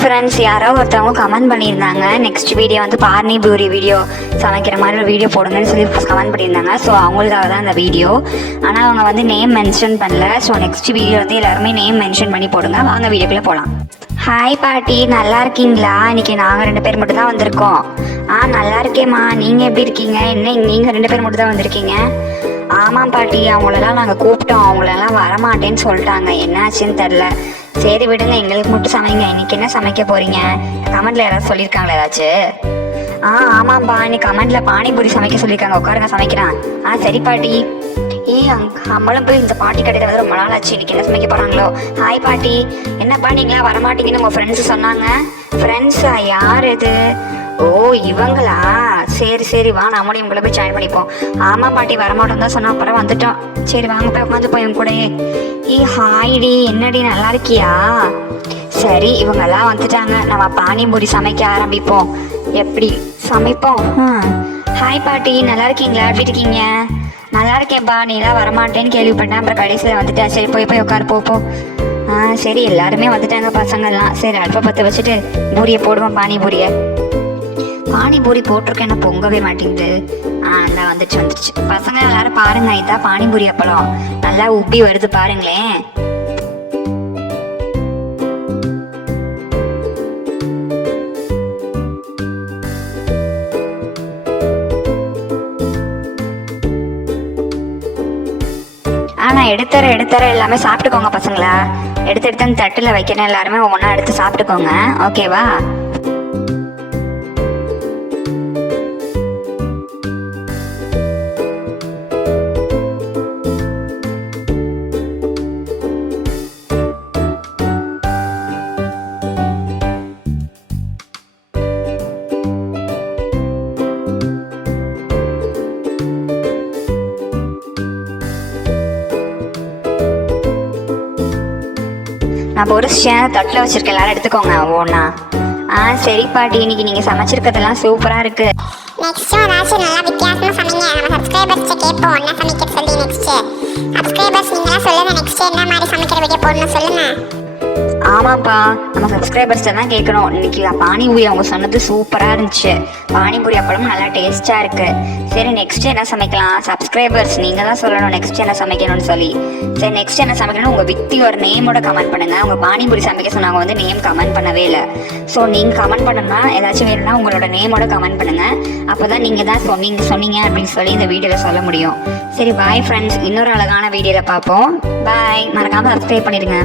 Friends யாரோ ஒருத்தவங்க comment பண்ணியிருந்தாங்க. நெக்ஸ்ட் வீடியோ வந்து பார்னி பூரி வீடியோ சமைக்கிற மாதிரி ஒரு வீடியோ போடுங்கன்னு சொல்லி கமெண்ட் பண்ணியிருந்தாங்க. ஸோ அவங்களுக்காக தான் அந்த வீடியோ ஆனால் அவங்க வந்து நேம் மென்ஷன் பண்ணல. ஸோ நெக்ஸ்ட் வீடியோ வந்து எல்லாருமே நேம் மென்ஷன் பண்ணி போடுங்க. வாங்க வீடியோக்குள்ளே போகலாம் ஹாய் பாட்டி. நல்லா இருக்கீங்களா? இன்னைக்கு நாங்கள் ரெண்டு பேர் மட்டும் தான் வந்திருக்கோம். ஆ நல்லா இருக்கேம்மா. நீங்கள் எப்படி இருக்கீங்க? என்ன நீங்கள் ரெண்டு பேர் மட்டும் தான் வந்திருக்கீங்க? ஆமாம் பாட்டி. அவங்களெல்லாம் நாங்கள் கூப்பிட்டோம். அவங்களெல்லாம் வரமாட்டேன்னு சொல்லிட்டாங்க. என்னாச்சுன்னு தெரில சரி விடுங்க எங்களுக்கு மட்டும் சமைங்க. இன்னைக்கு என்ன சமைக்க போறீங்க? கமெண்ட்ல யாராவது சொல்லியிருக்காங்களா ஏதாச்சும் ஆ ஆமாம்பா. இன்னைக்கு கமெண்ட்ல பானிபூரி சமைக்க சொல்லியிருக்காங்க உட்காருங்க சமைக்கிறான். ஆ சரி பாட்டி. ஏய் அங் நம்மளும் போய் இந்த பாட்டி கடையில் வந்து ரொம்ப நாள் ஆச்சு. இன்னைக்கு என்ன சமைக்க போறாங்களோ? ஹாய் பாட்டி. என்னப்பா நீங்களா வரமாட்டீங்கன்னு உங்க ஃப்ரெண்ட்ஸ் சொன்னாங்க. ஃப்ரெண்ட்ஸா யார் இது? ஓ இவங்களா? சரி சரி வா நம்மளும் இவங்கள போய் ஜாயின் பண்ணிப்போம். ஆமா பாட்டி வரமாட்டோம் தான் சொன்னா அப்புறம் வந்துட்டோம். சரி வாங்க போய் உட்காந்து போய் இவங்க கூடயே. ஏ ஹாய்டி என்னடி நல்லா இருக்கியா? சரி இவங்கெல்லாம் வந்துட்டாங்க. நம்ம பானிபூரி சமைக்க ஆரம்பிப்போம். எப்படி? சமைப்போம். ஹாய் பாட்டி. நல்லா இருக்கீங்களா? எப்படி இருக்கீங்க? நல்லா இருக்கேன்ப்பா. நீலாம் வரமாட்டேன்னு கேள்விப்பட்டேன். அப்புறம் கடைசியில் வந்துட்டேன் சரி போய் போய் உட்காரு போ போ. ஆ சரி எல்லாருமே வந்துட்டாங்க பசங்கள்லாம். சரி அடுப்பை பற்ற வச்சுட்டு பூரியை போடுவோம் பானிபூரியை. பானிபூரி போட்டிருக்கேன் என்ன பொங்கவே மாட்டேங்குது. ஆ நல்லா வந்துச்சு பசங்க எல்லாரும் பாருங்க இதான் பானிபூரி அப்பளம். நல்லா உப்பி வருது பாருங்களேன். ஆ நான் எடுத்தர எடுத்துறேன் எல்லாமே சாப்பிட்டுக்கோங்க பசங்களா. எடுத்து எடுத்து அந்த தட்டில் வைக்கிறேன் எல்லாருமே ஒன்றா எடுத்து சாப்பிட்டுக்கோங்க. ஓகேவா? நான் பொரிச்சேன் தட்டில் வச்சிருக்கேன் எல்லாரும் எடுத்துக்கோங்க ஒவ்வொன்றா ஆ சரி பாட்டி இன்னைக்கு நீங்கள் சமைச்சிருக்கிறதெல்லாம் சூப்பராக இருக்கு. நெக்ஸ்ட்டும் ஏதாச்சும் நல்லா வித்தியாசமாக சமைங்க. நம்ம சப்ஸ்கிரைபர்ஸ் கேட்போம் என்ன சமைக்க சொல்லி நெக்ஸ்ட் சப்ஸ்கிரைபர்ஸ் நீங்களாம் சொல்லுங்க நெக்ஸ்ட் என்ன மாதிரி சமைக்கிற வீடியோ போடணும் சொல்லுங்க. ஆமாப்பா நம்ம சப்ஸ்கிரைபர்ஸ்ட்ட தான் கேட்கணும். இன்னைக்கு பானிபூரி அவங்க சொன்னது சூப்பராக இருந்துச்சு. பானிபூரி அப்பளம் நல்லா டேஸ்ட்டாக இருக்கு. சரி நெக்ஸ்ட் என்ன சமைக்கலாம்? சப்ஸ்கிரைபர்ஸ் நீங்கள் தான் சொல்லணும் நெக்ஸ்ட் என்ன சமைக்கணும்னு சொல்லி. சரி நெக்ஸ்ட் என்ன சமைக்கணும் உங்கள் வித்தியோட நேமோட கமெண்ட் பண்ணுங்க. உங்கள் பானிபூரி சமைக்க சொன்னாங்க வந்து நேம் கமெண்ட் பண்ணவே இல்லை. ஸோ நீங்கள் கமெண்ட் பண்ணணும்னா ஏதாச்சும் வேணும்னா உங்களோட நேமோட கமெண்ட் பண்ணுங்க. அப்போ தான் நீங்கள் தான் சொன்னீங்க சொன்னீங்க அப்படின்னு சொல்லி இந்த வீடியோவில் சொல்ல முடியும். சரி பாய் ஃப்ரெண்ட்ஸ் இன்னொரு அழகான வீடியோவில் பார்ப்போம். பாய் மறக்காமல் சப்ஸ்கிரைப் பண்ணிடுங்க.